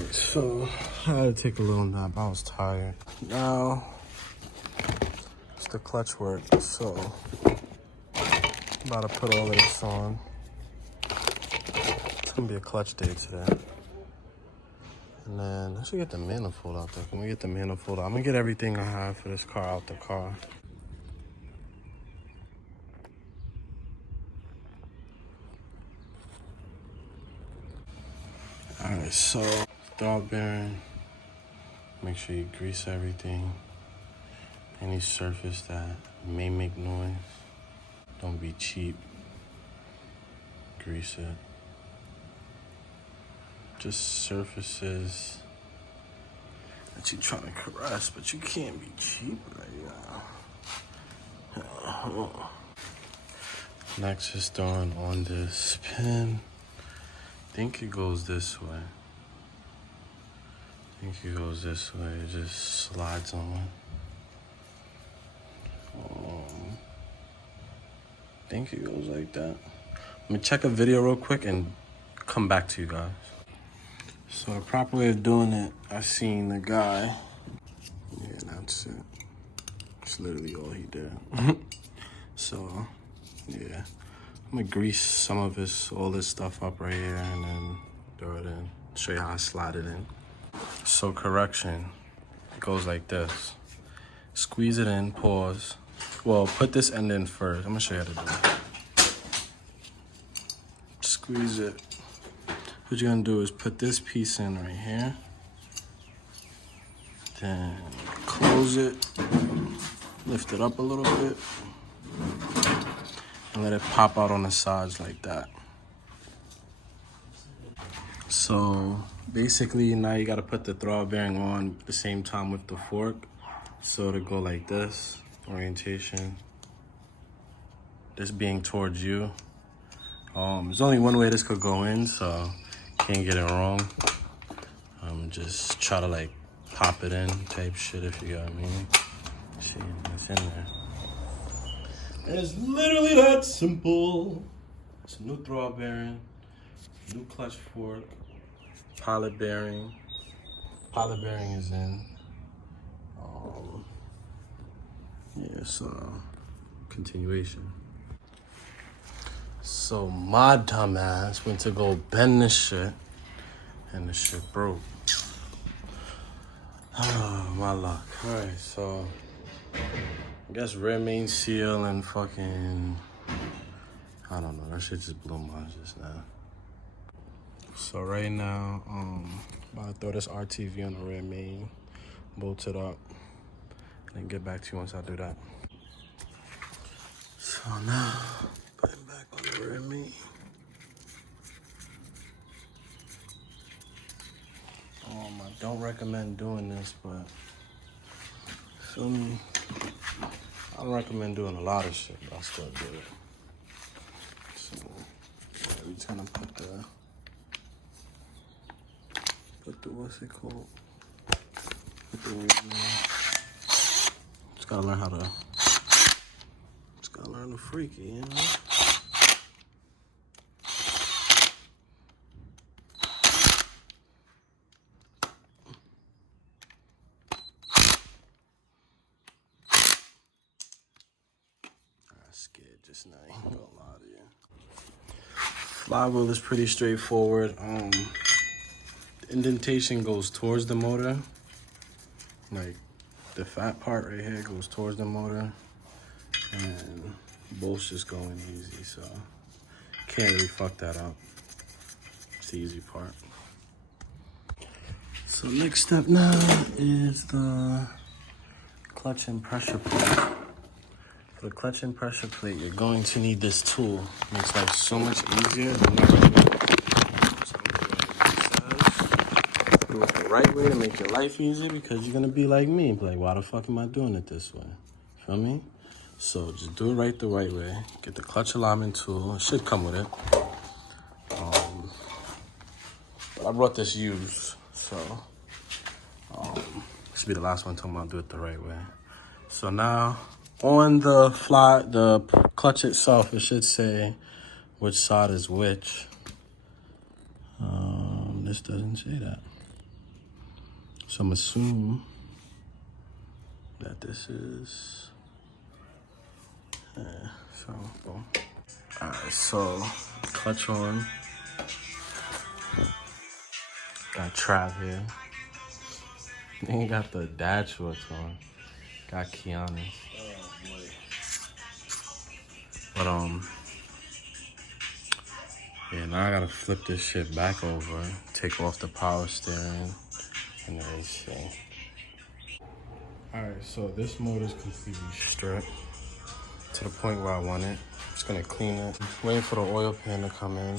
Alright, so I had to take a little nap. I was tired. Now it's the clutch work, so I'm about to put all of this on. It's gonna be a clutch day today. And then I should get the manifold out there. When we get the manifold out, I'm gonna get everything I have for this car out the car. Alright, so throb bearing. Make sure you grease everything. Any surface that may make noise, don't be cheap. Grease it. Just surfaces that you're trying to caress, but you can't be cheap right now. Next is throwing on this pin. I think it goes this way. It just slides on. I think it goes like that. Let me check a video real quick and come back to you guys. So the proper way of doing it, I seen the guy. Yeah, that's it. That's literally all he did. So, yeah. I'm gonna grease some of all this stuff up right here and then throw it in. Show you how I slide it in. So correction, it goes like this. Squeeze it in, pause. Well, put this end in first. I'm gonna show you how to do it. Squeeze it. What you're gonna do is put this piece in right here. Then close it, lift it up a little bit, and let it pop out on the sides like that. So basically now you gotta put the throb bearing on at the same time with the fork. So to go like this, orientation, this being towards you. There's only one way this could go in, so can't get it wrong. Just try to like pop it in type shit if you get what I mean. See, it's in there. And it's literally that simple. It's a new throb bearing, new clutch fork, pilot bearing. Pilot bearing is in. Yeah, so continuation. So my dumb ass went to go bend this shit, and the shit broke. Oh, my luck. All right, so I guess rear main seal and fucking, I don't know, that shit just blew my eyes just now. So right now, about to throw this RTV on the rear main, bolt it up, and then get back to you once I do that. So now, put it back on the rear main. I don't recommend doing this, but feel me? I don't recommend doing a lot of shit, but I still do it. So yeah, we just gonna put the what's it called? Put the wheels in. Just gotta learn the freaky, you know? Scared just now, I ain't gonna lie to you. Flywheel is pretty straightforward. The indentation goes towards the motor. Like the fat part right here goes towards the motor. And bolts just going easy, so can't really fuck that up. It's the easy part. So next step now is the clutch and pressure plate. For the clutch and pressure plate, you're going to need this tool. It makes life so much easier. Do it the right way to make your life easier, because you're gonna be like me. Like, why the fuck am I doing it this way? Feel me? So just do it the right way. Get the clutch alignment tool. It should come with it. But I brought this used, so this should be the last one talking about do it the right way. So now, on the clutch itself, it should say which side is which. This doesn't say that. So I'm assuming that this is, so boom. Alright, so clutch on. Got Trav here. Then you got the dad shorts on. Got Keanu. Oh boy. But yeah, now I gotta flip this shit back over, take off the power steering and the AC. Alright, so this motor is completely stripped to the point where I want it. Just gonna clean it. Waiting for the oil pan to come in.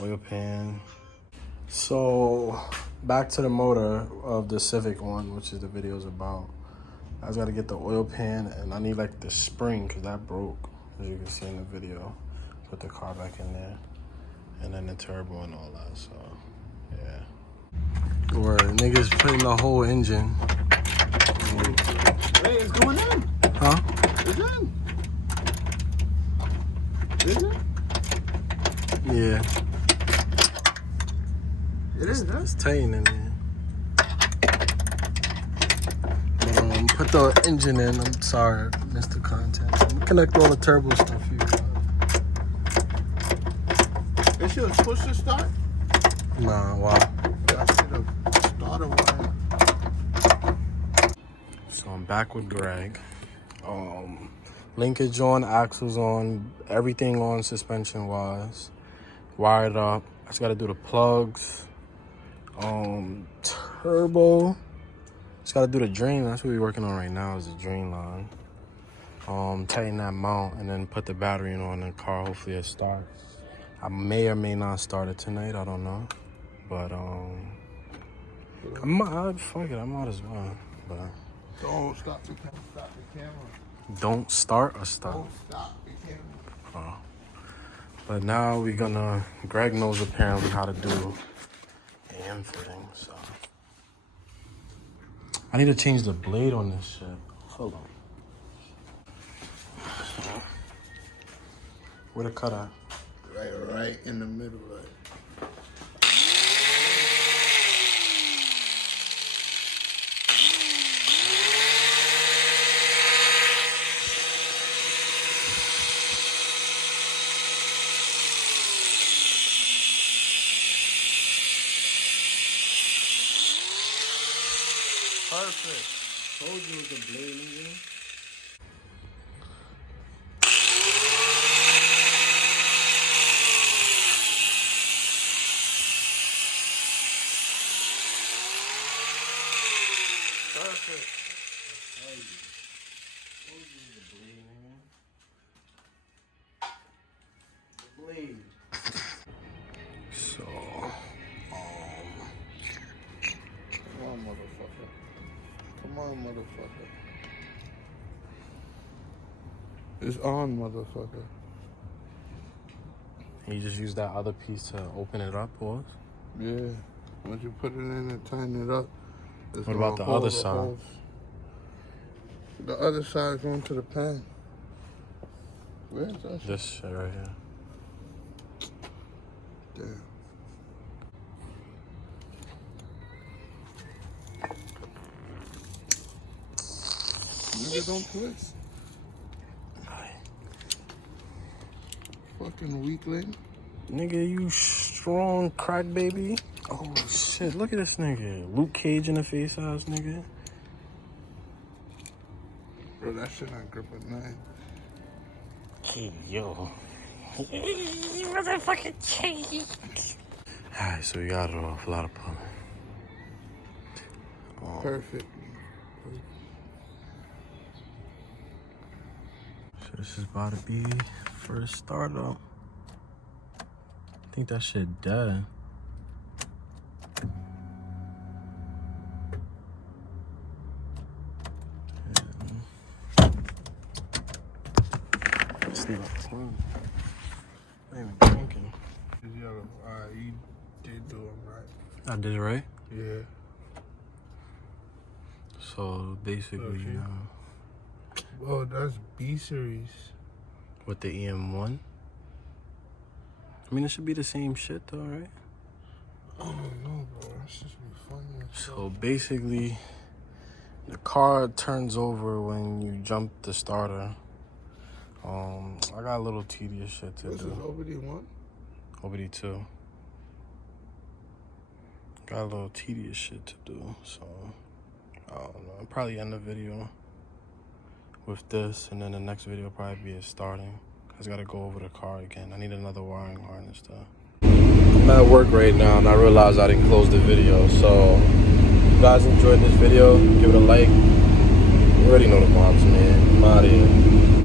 Oil pan. So back to the motor of the Civic one, which is the video's about. I just gotta get the oil pan and I need like the spring because that broke, as you can see in the video. Put the car back in there. And then the turbo and all that, so yeah. Where niggas putting the whole engine. Hey, it's going in. Huh? It's in. Is it? Yeah. It is, huh? It's tight in there. Put the engine in. I'm sorry, missed the content. I'm gonna connect all the turbo stuff here. It should have pushed to start. Nah, wow. I should have started one. So I'm back with Greg. Linkage on, axles on, everything on suspension wise. Wired up. I just gotta do the plugs. Turbo. Just gotta do the drain. That's what we're working on right now is the drain line. Tighten that mount and then put the battery on the car. Hopefully it starts. I may or may not start it tonight. I don't know. But fuck it. I might as well. But Don't stop the camera. don't start or stop. Don't stop the camera. Oh. But now we're gonna. Greg knows apparently how to do AM fitting. So I need to change the blade on this shit. Hold on. Where the cut at? Right in the middle of it. Perfect. Told you it was a blade in there. Perfect. I told you. Told you it was a blade in there. The blade. So, Come on, motherfucker. Come on, motherfucker. It's on, motherfucker. you just use that other piece to open it up, or? Yeah. Once you put it in and tighten it up. What about the other side? Holes. The other side going to the pan. Where's that shit? This shit right here. Damn. Nigga, don't twist. Fucking weakling. Nigga, you strong crack baby. Oh shit, look at this nigga. Luke Cage in the face ass nigga. Bro, that shit not grip at 9. Hey, yo. You motherfucking Cage. Alright, so we got it off. A lot of pulling. Perfect. So this is about to be first startup. I think that shit dead. It's not fun. I ain't even drinking. You did do them right. I did it right? Yeah. So basically, Oh, that's B series. with the EM1. I mean, it should be the same shit though, right? I don't know, bro. That's just be funny. So basically, the car turns over when you jump the starter. I got a little tedious shit to This do. is OBD1? OBD2. Got a little tedious shit to do, so I don't know. I'll probably end the video with this, and then the next video will probably be it starting. I just gotta go over the car again. I need another wiring harness though. I'm at work right now, and I realized I didn't close the video, so if you guys enjoyed this video, give it a like. You already know the vibes, man. I'm out of here.